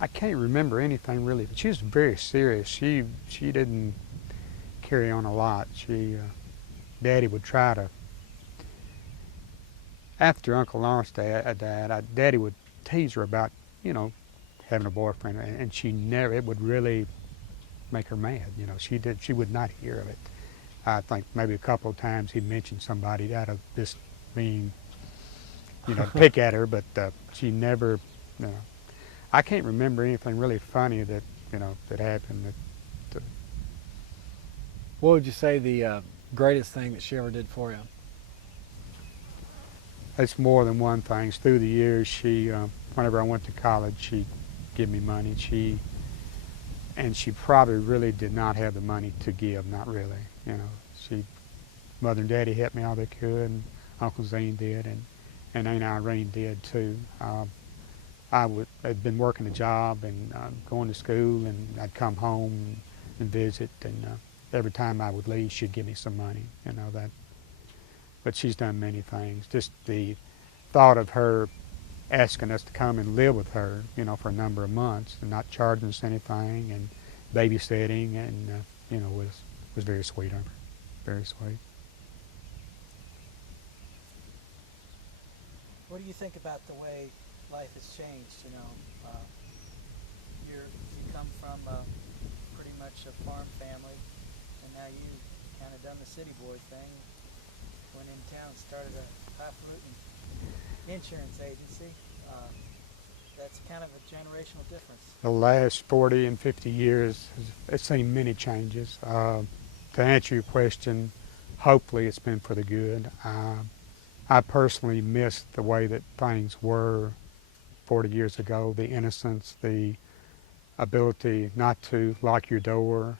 I can't remember anything really, but she was very serious. She didn't carry on a lot. Daddy would try to, after Uncle Lawrence died, Daddy would tease her about, having a boyfriend, and she never, it would really make her mad. She would not hear of it. I think maybe a couple of times he mentioned somebody out of this being, pick at her, but she never, I can't remember anything really funny that, that happened. What would you say the greatest thing that she ever did for you? It's more than one thing. Through the years, she, whenever I went to college, she'd give me money. She probably really did not have the money to give, not really. Mother and Daddy helped me all they could, and Uncle Zane did, and Aunt Irene did too. I'd been working a job and going to school, and I'd come home and visit, and every time I would leave, she'd give me some money, that. But she's done many things. Just the thought of her asking us to come and live with her, for a number of months and not charging us anything, and babysitting, and was very sweet of her, very sweet. What do you think about the way life has changed? You come from pretty much a farm family, and now you kind of done the city boy thing. Went in town, started a highfalutin insurance agency. That's kind of a generational difference. The last 40 and 50 years, it's seen many changes. To answer your question, hopefully it's been for the good. I personally miss the way that things were 40 years ago, the innocence, the ability not to lock your door.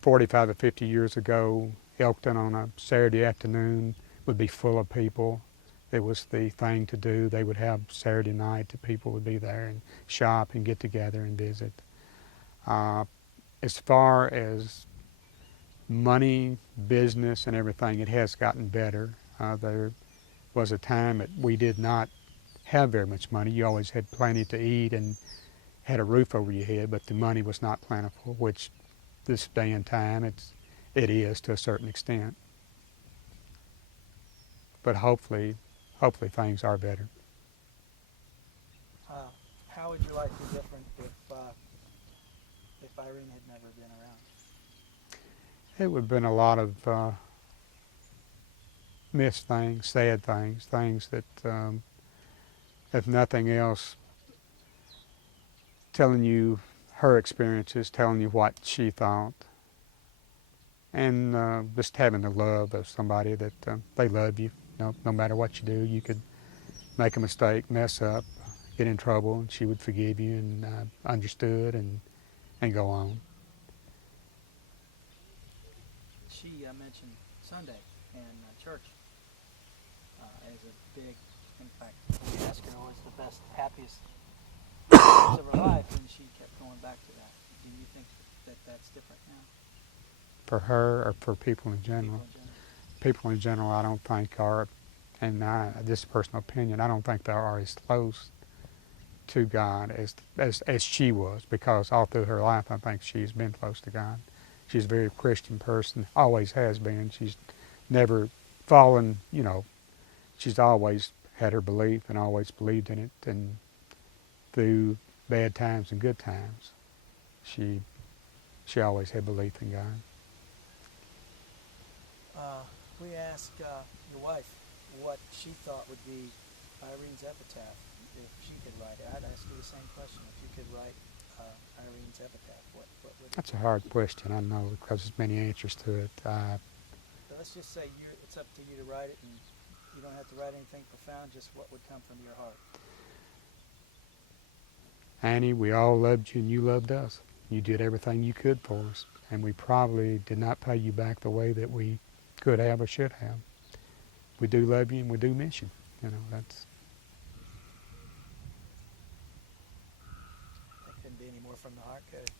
45 or 50 years ago, Elkton on a Saturday afternoon would be full of people. It was the thing to do. They would have Saturday night, the people would be there and shop and get together and visit. As far as money, business, and everything, it has gotten better. There was a time that we did not have very much money. You always had plenty to eat and had a roof over your head, but the money was not plentiful, which this day and time it is to a certain extent. But hopefully things are better. How would your life be different if Irene had never been around? It would have been a lot of missed things, sad things, things that, if nothing else, telling you her experiences, telling you what she thought, and just having the love of somebody that they love you. No matter what you do, you could make a mistake, mess up, get in trouble, and she would forgive you and understood and go on. She mentioned Sunday and church as a big impact. We asked her what was the best, happiest years of her life, and she kept going back to that. Do you think that that's different now? For her or for people in general? People in general, I don't think are, and this is personal opinion, I don't think they are as close to God as she was, because all through her life I think she's been close to God. She's a very Christian person, always has been. She's never fallen, she's always had her belief and always believed in it, and through bad times and good times, she always had belief in God. We asked your wife what she thought would be Irene's epitaph if she could write it. I'd ask you the same question. If you could write Irene's epitaph, what would it That's a hard question, I know, because there's many answers to it. So let's just say it's up to you to write it, and you don't have to write anything profound, just what would come from your heart. Annie, we all loved you and you loved us. You did everything you could for us, and we probably did not pay you back the way that we could have or should have. We do love you and we do miss you. That's... That couldn't be any more from the heart, could it?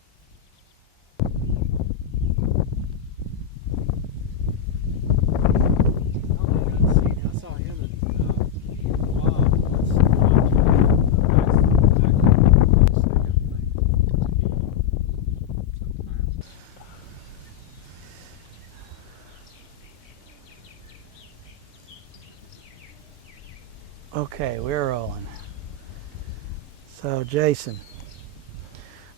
I saw him and Bob once. Okay, we're rolling. So, Jason,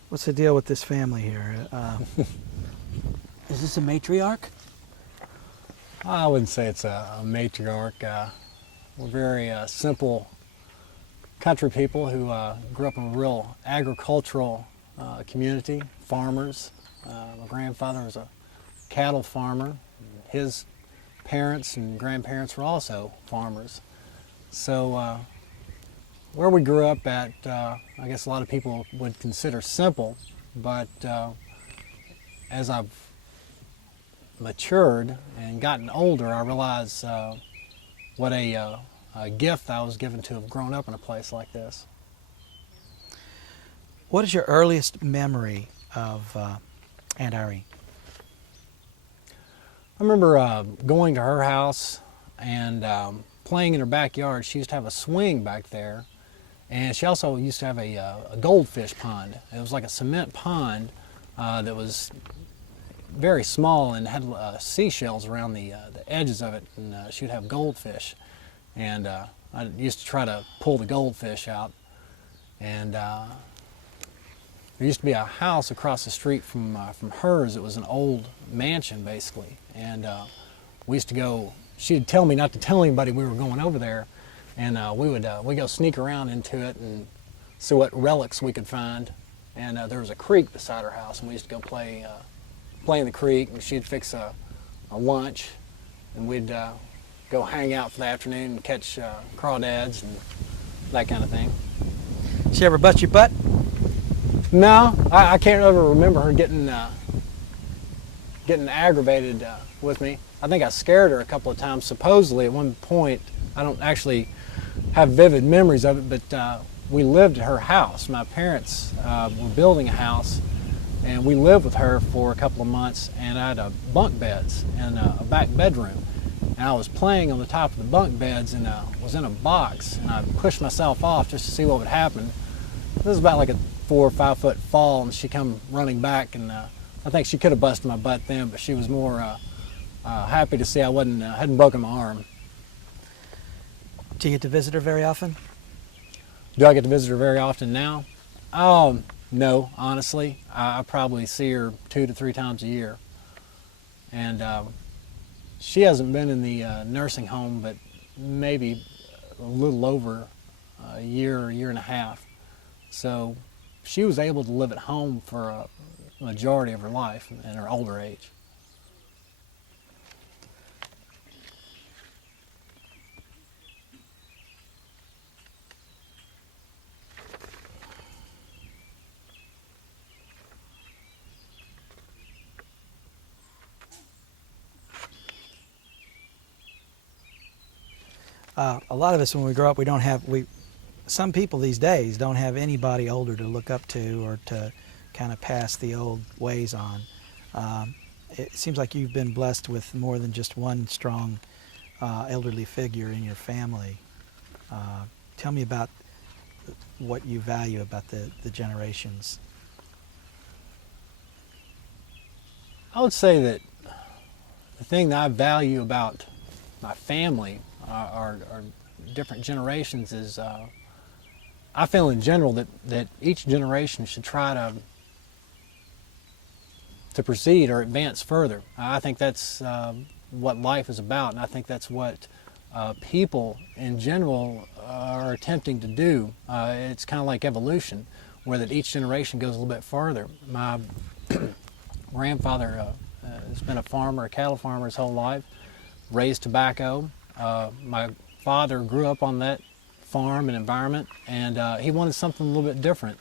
what's the deal with this family here? Is this a matriarch? I wouldn't say it's a matriarch. We're very simple country people who grew up in a real agricultural community, farmers. My grandfather was a cattle farmer. His parents and grandparents were also farmers. So where we grew up at, I guess a lot of people would consider simple, but as I've matured and gotten older, I realized what a gift I was given to have grown up in a place like this. What is your earliest memory of Aunt Irene? I remember going to her house and playing in her backyard. She used to have a swing back there, and she also used to have a goldfish pond. It was like a cement pond that was very small and had seashells around the edges of it, and she'd have goldfish. And I used to try to pull the goldfish out. And there used to be a house across the street from hers. It was an old mansion, basically. And we used to go. She'd tell me not to tell anybody we were going over there, and we'd go sneak around into it and see what relics we could find. And there was a creek beside her house, and we used to go play in the creek. And she'd fix a lunch, and we'd go hang out for the afternoon and catch crawdads and that kind of thing. She ever bust your butt? No, I can't ever remember her getting aggravated with me. I think I scared her a couple of times, supposedly at one point. I don't actually have vivid memories of it, but we lived at her house. My parents were building a house, and we lived with her for a couple of months, and I had bunk beds and a back bedroom. And I was playing on the top of the bunk beds and was in a box, and I pushed myself off just to see what would happen. This was about like a 4 or 5 foot fall, and she come running back, and I think she could have busted my butt then, but she was more happy to see I hadn't broken my arm. Do you get to visit her very often? Do I get to visit her very often now? No, honestly. I probably see her 2 to 3 times a year. And she hasn't been in the nursing home, but maybe a little over a year and a half. So she was able to live at home for a majority of her life in her older age. A lot of us, when we grow up, some people these days don't have anybody older to look up to or to kind of pass the old ways on. It seems like you've been blessed with more than just one strong elderly figure in your family. Tell me about what you value about the generations. I would say that the thing that I value about my family, our different generations, is I feel in general that each generation should try to proceed or advance further. I think that's what life is about, and I think that's what people in general are attempting to do. It's kind of like evolution, where that each generation goes a little bit farther. My grandfather has been a farmer, a cattle farmer his whole life, raised tobacco. My father grew up on that farm and environment, and he wanted something a little bit different,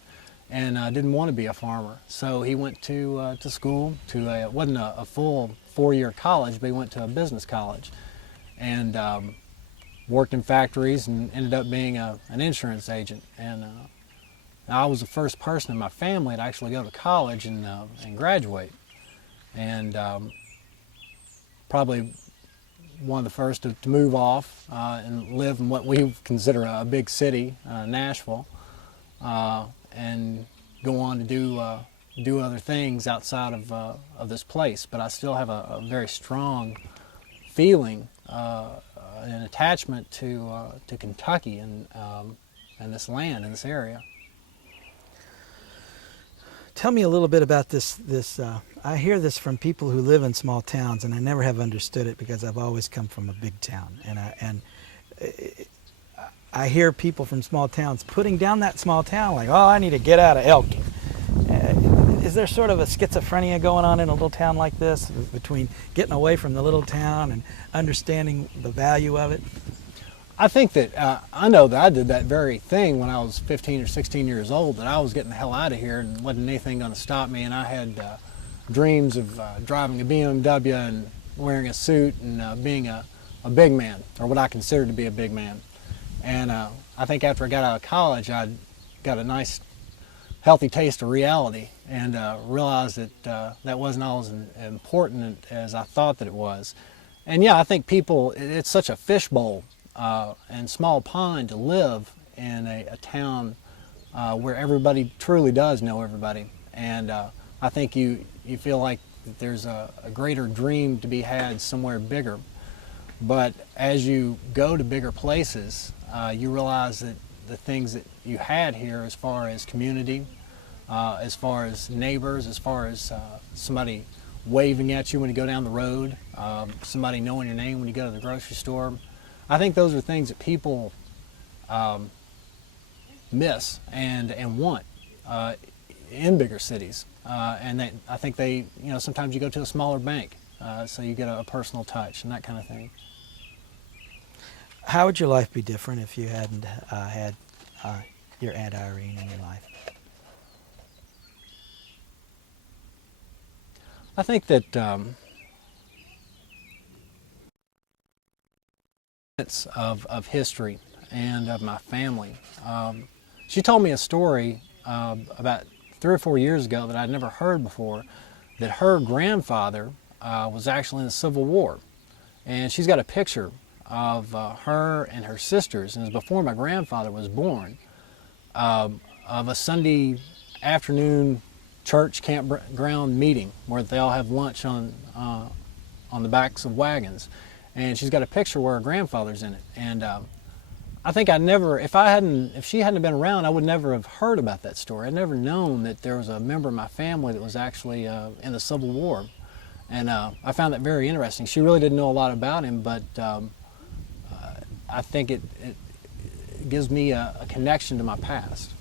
and didn't want to be a farmer. So he went to school. It wasn't a full 4-year college, but he went to a business college, and worked in factories, and ended up being an insurance agent. And I was the first person in my family to actually go to college and graduate, and probably one of the first to move off and live in what we consider a big city, Nashville, and go on to do other things outside of this place. But I still have a very strong feeling and attachment to Kentucky and this land and this area. Tell me a little bit about this. I hear this from people who live in small towns, and I never have understood it because I've always come from a big town. And I hear people from small towns putting down that small town like, oh, I need to get out of Elkin. Is there sort of a schizophrenia going on in a little town like this between getting away from the little town and understanding the value of it? I think that I know that I did that very thing when I was 15 or 16 years old, that I was getting the hell out of here and wasn't anything going to stop me. And I had dreams of driving a BMW and wearing a suit and being a big man, or what I considered to be a big man. And I think after I got out of college, I got a nice, healthy taste of reality, and realized that that wasn't all as important as I thought that it was. And yeah, I think people, it's such a fishbowl and small pond to live in a town where everybody truly does know everybody. And I think you feel like that there's a greater dream to be had somewhere bigger. But as you go to bigger places, you realize that the things that you had here, as far as community, as far as neighbors, as far as somebody waving at you when you go down the road, somebody knowing your name when you go to the grocery store, I think those are things that people miss and want in bigger cities. And I think they, sometimes you go to a smaller bank, so you get a personal touch and that kind of thing. How would your life be different if you hadn't had your Aunt Irene in your life? I think that of history and of my family. She told me a story about 3 or 4 years ago that I'd never heard before, that her grandfather was actually in the Civil War. And she's got a picture of her and her sisters, and it was before my grandfather was born, of a Sunday afternoon church campground meeting where they all have lunch on the backs of wagons. And she's got a picture where her grandfather's in it. And I think if she hadn't been around, I would never have heard about that story. I'd never known that there was a member of my family that was actually in the Civil War. And I found that very interesting. She really didn't know a lot about him, but I think it gives me a connection to my past.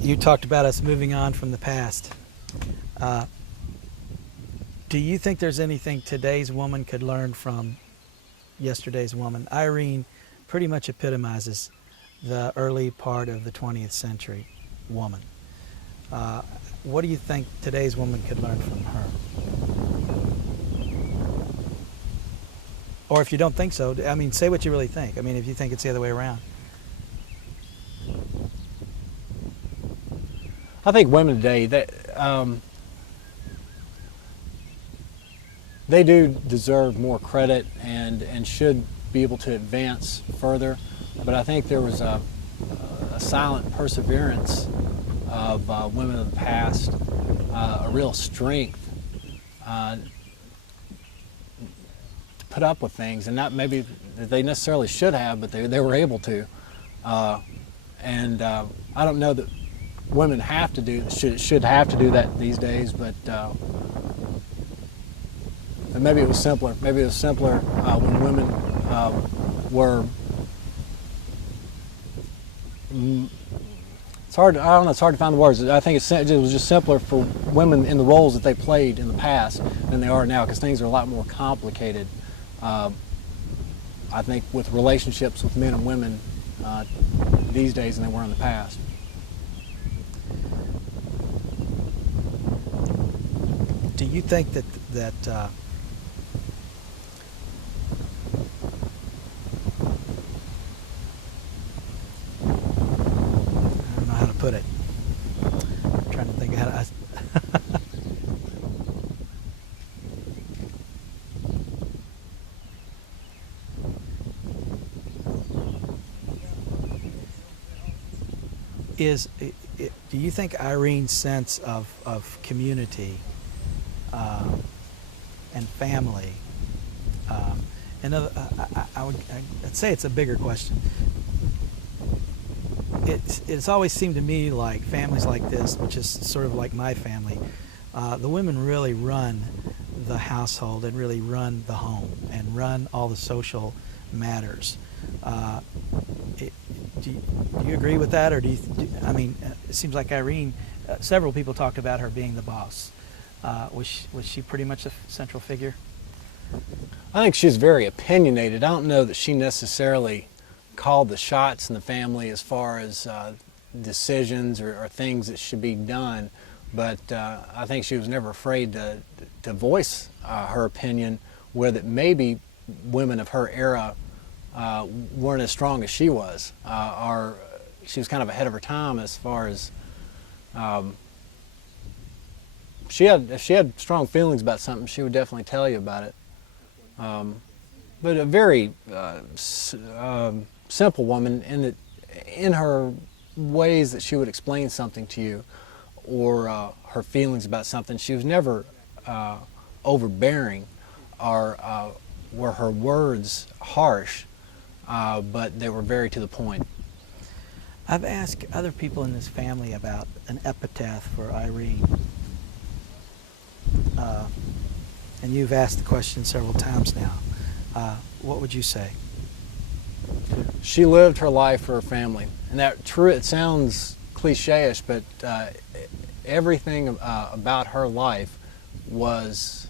You talked about us moving on from the past. Do you think there's anything today's woman could learn from yesterday's woman? Irene pretty much epitomizes the early part of the 20th century woman. What do you think today's woman could learn from her? Or if you don't think so, say what you really think. If you think it's the other way around. I think women today, they do deserve more credit and should be able to advance further. But I think there was a silent perseverance of women of the past, a real strength put up with things, and not maybe that they necessarily should have, but they were able to. And I don't know that women have to do should have to do that these days, but maybe it was simpler. Maybe it was simpler when women were. It's hard. I don't know. It's hard to find the words. I think it was just simpler for women in the roles that they played in the past than they are now, because things are a lot more complicated. I think with relationships with men and women these days than they were in the past. Do you think that I don't know how to put it. I'm trying to think how to. Do you think Irene's sense of community and family, I'd say it's a bigger question. It's always seemed to me like families like this, which is sort of like my family, the women really run the household and really run the home and run all the social matters. Do you agree with that, or it seems like Irene, several people talked about her being the boss. Was she pretty much a central figure? I think she's very opinionated. I don't know that she necessarily called the shots in the family as far as decisions or things that should be done, but I think she was never afraid to voice her opinion, where that maybe women of her era weren't as strong as she was, or she was kind of ahead of her time as far as if she had strong feelings about something, she would definitely tell you about it. But a very simple woman in her ways that she would explain something to you, or her feelings about something. She was never overbearing, or were her words harsh, but they were very to the point. I've asked other people in this family about an epitaph for Irene. And you've asked the question several times now. What would you say? She lived her life for her family, and it sounds cliche-ish, but everything about her life was